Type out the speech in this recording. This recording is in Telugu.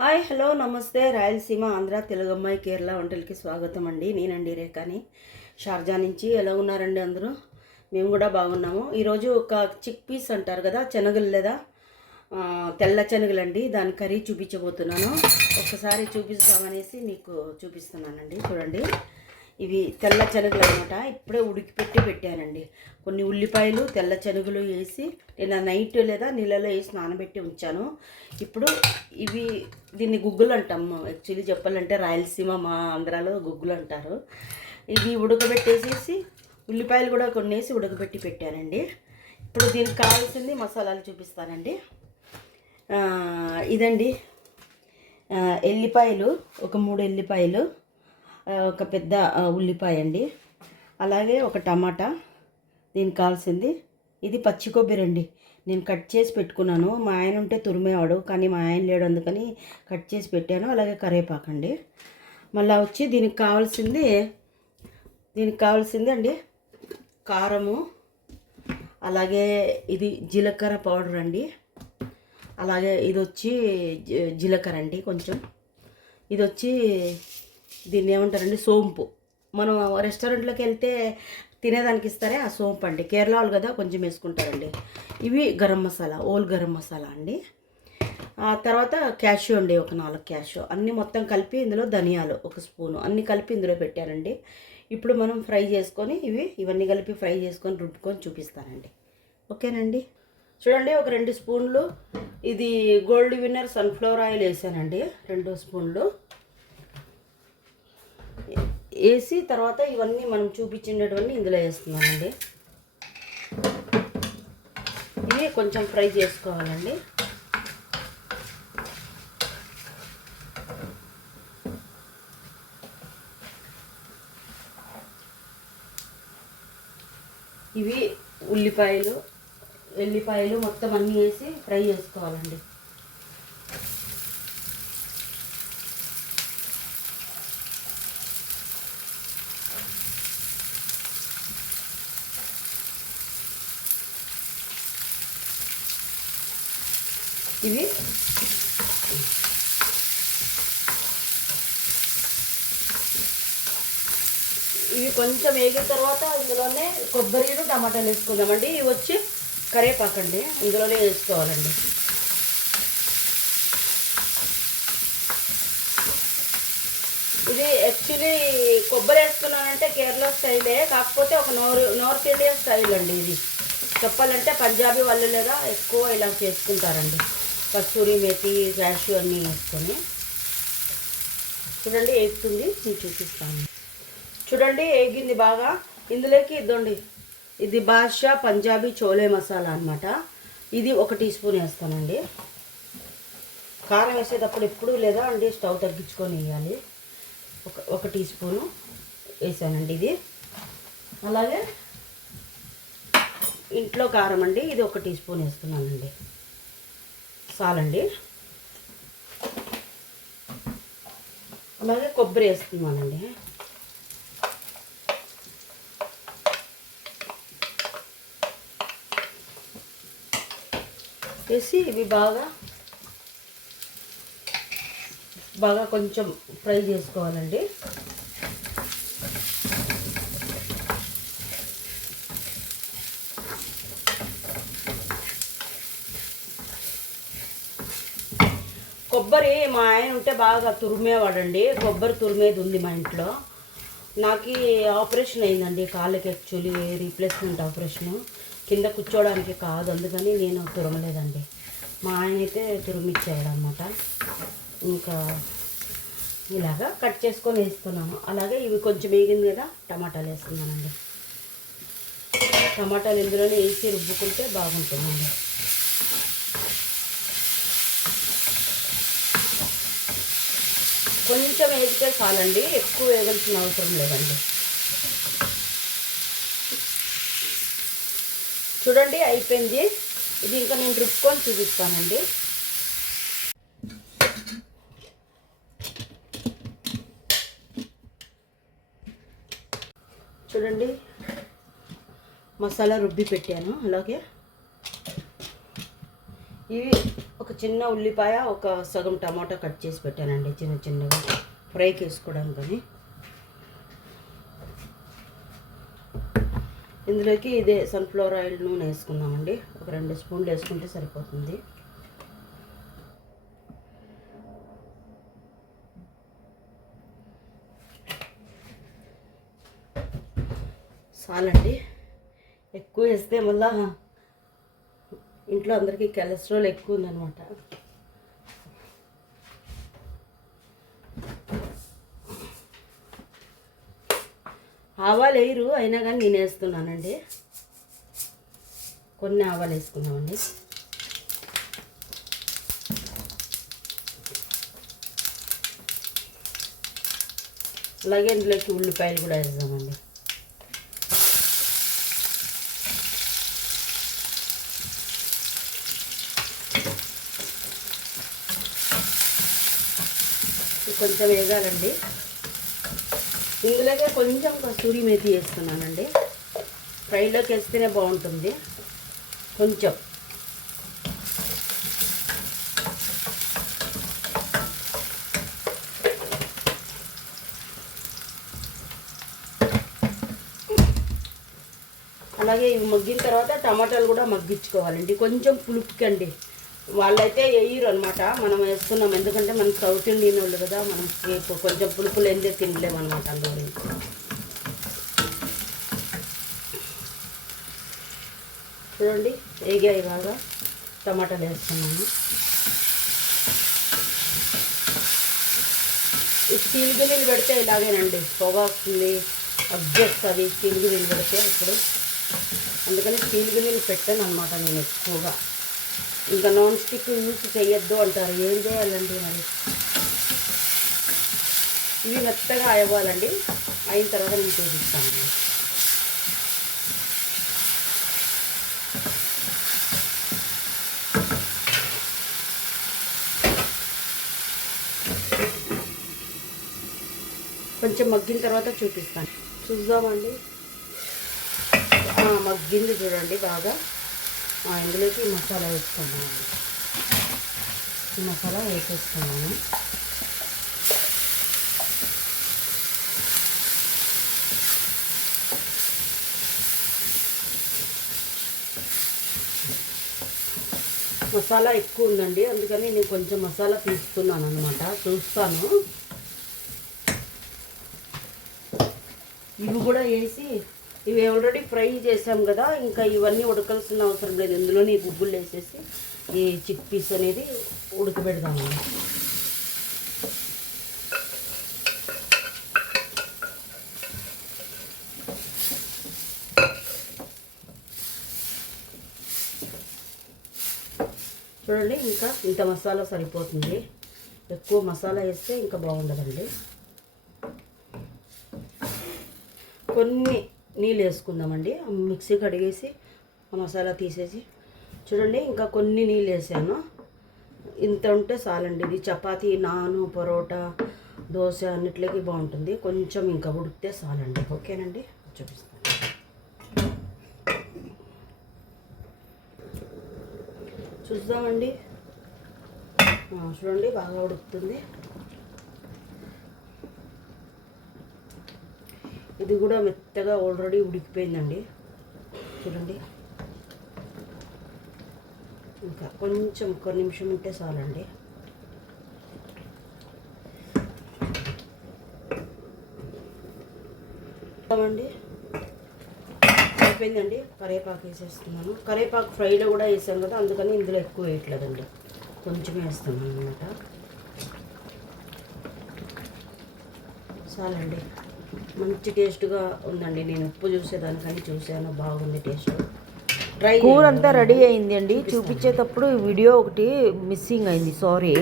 హాయ్ హలో నమస్తే రాయలసీమ ఆంధ్ర తెలుగు అమ్మాయి కేరళ వంటలకి స్వాగతం అండి. నేనండి రేఖాని షార్జా నుంచి. ఎలా ఉన్నారండి అందరూ? మేము కూడా బాగున్నాము. ఈరోజు ఒక చిక్ పీస్ అంటారు కదా, శనగలు లేదా తెల్ల శనగలండి, దాని కర్రీ చూపించబోతున్నాను. ఒక్కసారి చూపిస్తామనేసి మీకు చూపిస్తున్నానండి. చూడండి, ఇవి తెల్ల శనగలు అనమాట. ఇప్పుడే ఉడికిపెట్టి పెట్టానండి. కొన్ని ఉల్లిపాయలు తెల్ల శనగలు వేసి నేను నైట్ లేదా నీళ్ళలో వేసి నానబెట్టి ఉంచాను. ఇప్పుడు దీన్ని గుగ్గులు అంటాము. యాక్చువల్లీ చెప్పాలంటే రాయలసీమ, మా ఆంధ్రాలో గుగ్గులు అంటారు. ఇది ఉడకబెట్టేసేసి ఉల్లిపాయలు కూడా కొన్ని వేసి ఉడకబెట్టి పెట్టానండి. ఇప్పుడు దీనికి కావాల్సింది మసాలాలు చూపిస్తానండి. ఇదండి, ఎల్లిపాయలు ఒక 3 ఎల్లిపాయలు, ఒక పెద్ద ఉల్లిపాయ అండి, అలాగే ఒక టమాటా. దీనికి కావాల్సింది ఇది పచ్చి కొబ్బరి అండి. నేను కట్ చేసి పెట్టుకున్నాను. మా ఆయన ఉంటే తురిమేవాడు, కానీ మా ఆయన లేడు, అందుకని కట్ చేసి పెట్టాను. అలాగే కరివేపాకండి. మళ్ళీ వచ్చి దీనికి కావాల్సింది అండి కారము, అలాగే ఇది జీలకర్ర పౌడర్ అండి, అలాగే ఇది వచ్చి జీలకర్ర అండి కొంచెం. ఇది వచ్చి దీన్ని ఏమంటారండి, సోంపు. మనం రెస్టారెంట్లోకి వెళ్తే తినేదానికి ఇస్తారే ఆ సోంపు అండి. కేరళ వాళ్ళు కదా, కొంచెం వేసుకుంటారండి. ఇవి గరం మసాలా, ఓల్ గరం మసాలా అండి. ఆ తర్వాత క్యాషు అండి, ఒక 4 క్యాషు. అన్నీ మొత్తం కలిపి ఇందులో ధనియాలు 1 స్పూను అన్నీ కలిపి ఇందులో పెట్టానండి. ఇప్పుడు మనం ఫ్రై చేసుకొని ఇవన్నీ కలిపి ఫ్రై చేసుకొని రుబ్బుకొని చూపిస్తానండి. ఓకేనండి. చూడండి, ఒక 2 స్పూన్లు ఇది గోల్డ్ విన్నర్ సన్ఫ్లవర్ ఆయిల్ వేసానండి. 2 స్పూన్లు వేసి తర్వాత ఇవన్నీ మనం చూపించినటువంటి ఇందులో వేస్తున్నానండి. ఇవి కొంచెం ఫ్రై చేసుకోవాలండి. ఇవి ఎల్లిపాయలు మొత్తం అన్నీ వేసి ఫ్రై చేసుకోవాలండి. ఇవి కొంచెం వేగిన తర్వాత ఇందులోనే కొబ్బరిను టమాటాలు వేసుకుందామండి. ఇవి వచ్చి కరివేపాకండి, ఇందులోనే వేసుకోవాలండి. ఇది యాక్చువల్లీ కొబ్బరి వేసుకున్నానంటే కేరళ స్టైలే, కాకపోతే ఒక నార్త్ ఇండియా స్టైల్ అండి. ఇది చెప్పాలంటే పంజాబీ వాళ్ళు లేదా ఎక్కువ ఇలా చేసుకుంటారండి. కస్తూరి మేతి, క్యాషు అన్నీ వేసుకొని. చూడండి, వేగుతుంది, నేను చూపిస్తాను. చూడండి, వేగింది బాగా. ఇందులోకి ఇదండి, ఇది బాద్షా పంజాబీ చోలే మసాలా అనమాట. ఇది 1 టీ స్పూన్ వేస్తానండి. కారం వేసేటప్పుడు ఎప్పుడు లేదా అండి స్టవ్ తగ్గించుకొని వేయాలి. ఒక టీ స్పూను వేసానండి ఇది. అలాగే ఇంట్లో కారం అండి, ఇది 1 టీ స్పూన్ వేస్తున్నానండి. చాలండి. అలాగే కొబ్బరి వేస్తున్నానండి. వేసి ఇవి బాగా కొంచెం ఫ్రై చేసుకోవాలండి. కొబ్బరి మా ఆయన ఉంటే బాగా తురిమేవాడండి. కొబ్బరి తురిమేది ఉంది మా ఇంట్లో. నాకు ఆపరేషన్ అయిందండి కాళ్ళకి, యాక్చువల్లీ రీప్లేస్మెంట్ ఆపరేషను. కింద కూర్చోవడానికి కాదు, అందుకని నేను తురమలేదండి. మా ఆయన అయితే తురిమిచ్చాడు అనమాట. ఇంకా ఇలాగా కట్ చేసుకొని వేస్తున్నాను. అలాగే ఇవి కొంచెం వేగింది కదా, టమాటాలు వేస్తున్నానండి. టమాటాలు ఇందులోనే వేసి రుబ్బుకుంటే బాగుంటుందండి. కొంచెం వేగితే చాలండి, ఎక్కువ వేగాల్సిన అవసరం లేదండి. చూడండి, అయిపోయింది. ఇది ఇంకా నేను రుబ్బుకొని చూపిస్తానండి. చూడండి, మసాలా రుబ్బి పెట్టాను. అలాగే ఇవి ఒక చిన్న ఉల్లిపాయ, ఒక సగం టమాటా కట్ చేసి పెట్టానండి చిన్న చిన్నగా ఫ్రైకి వేసుకోవడానికని. ఇందులోకి ఇదే సన్ఫ్లవర్ ఆయిల్ నూనె వేసుకుందామండి. ఒక 2 స్పూన్లు వేసుకుంటే సరిపోతుంది. చాలండి, ఎక్కువ వేస్తే మళ్ళా ఇంట్లో అందరికీ కొలెస్ట్రాల్ ఎక్కువ ఉందన్నమాట. ఆవాలు వేయరు, అయినా కానీ నేను వేస్తున్నానండి. కొన్ని ఆవాలు వేసుకున్నామండి. అలాగే ఇందులోకి ఉల్లిపాయలు కూడా వేద్దామండి. కొంచెం వేగాలండి. ఇందులోకే కొంచెం కస్తూరి మేతి వేస్తున్నానండి. ఫ్రైలోకి వేస్తేనే బాగుంటుంది. కొంచెం అలాగే ఇవి మగ్గిన తర్వాత టమాటాలు కూడా మగ్గించుకోవాలండి. కొంచెం పులుపుకండి, వాళ్ళైతే వేయరు అనమాట, మనం వేస్తున్నాం. ఎందుకంటే మనం సౌత్ ఇండియన్ వాళ్ళు కదా, మనం కొంచెం పులుపులు ఏందే తినలేము అనమాట. అందులో చూడండి వేగాయి బాగా. టమాటాలు వేస్తున్నాము. ఈ స్టీల్ గిన్నెలు పెడితే ఇలాగేనండి, పొగ వస్తుంది, అడ్జస్తుంది స్టీల్ గిన్నెలు పెడితే. ఇప్పుడు అందుకని స్టీల్ గిన్నెలు పెట్టాను అనమాట నేను ఎక్కువగా. ఇంకా నాన్ స్టిక్ యూస్ చేయొద్దు అంటారు, ఏం చేయాలండి మరి. ఇవి మెత్తగా అవ్వాలండి. అయిన తర్వాత నేను చూపిస్తాను. కొంచెం మగ్గిన తర్వాత చూపిస్తాను. చూద్దామండి. మగ్గింది చూడండి బాగా. ఇందులోకి మసాలా వేసుకున్నాము. ఈ మసాలా వేసేసుకున్నాము. మసాలా ఎక్కువ ఉందండి, అందుకని నేను కొంచెం మసాలా తీస్తున్నాను అనమాట. చూస్తాను. ఇవి కూడా వేసి, ఇవి ఆల్రెడీ ఫ్రై చేసాం కదా, ఇంకా ఇవన్నీ ఉడకాల్సిన అవసరం లేదు. ఇందులోని గుగ్గులు వేసేసి ఈ చిక్ పీస్ అనేది ఉడకబెడదాము. చూడండి, ఇంకా ఇంత మసాలా సరిపోతుంది. ఎక్కువ మసాలా వేస్తే ఇంకా బాగుండదండి. కొన్ని నీళ్ళు వేసుకుందామండి. మిక్సీ కడిగేసి ఆ మసాలా తీసేసి చూడండి, ఇంకా కొన్ని నీళ్ళు వేసాను. ఇంత ఉంటే చాలండి. ఇది చపాతీ, నాను, పరోటా, దోశ అన్నిట్లకి బాగుంటుంది. కొంచెం ఇంకా ఉడికితే చాలండి. ఓకేనండి, చూపిస్తాను. చూద్దామండి. చూడండి బాగా ఉడుకుతుంది. ఇది కూడా మెత్తగా ఆల్రెడీ ఉడికిపోయిందండి. చూడండి, ఇంకా కొంచెం ఒక్క నిమిషం ఉంటే చాలండి. అండి అయిపోయిందండి. కరివేపాకు వేసేస్తున్నాను. కరివేపాకు ఫ్రైలో కూడా వేసాం కదా, అందుకని ఇందులో ఎక్కువ వేయట్లేదండి, కొంచెమే వేస్తున్నాను అన్నమాట. చాలండి. మంచి టేస్ట్గా ఉందండి. నేను ఉప్పు చూసేదానికని చూసాను, బాగుంది టేస్ట్. కూర అంతా రెడీ అయింది అండి. చూపించేటప్పుడు వీడియో ఒకటి మిస్సింగ్ అయింది, సారీ.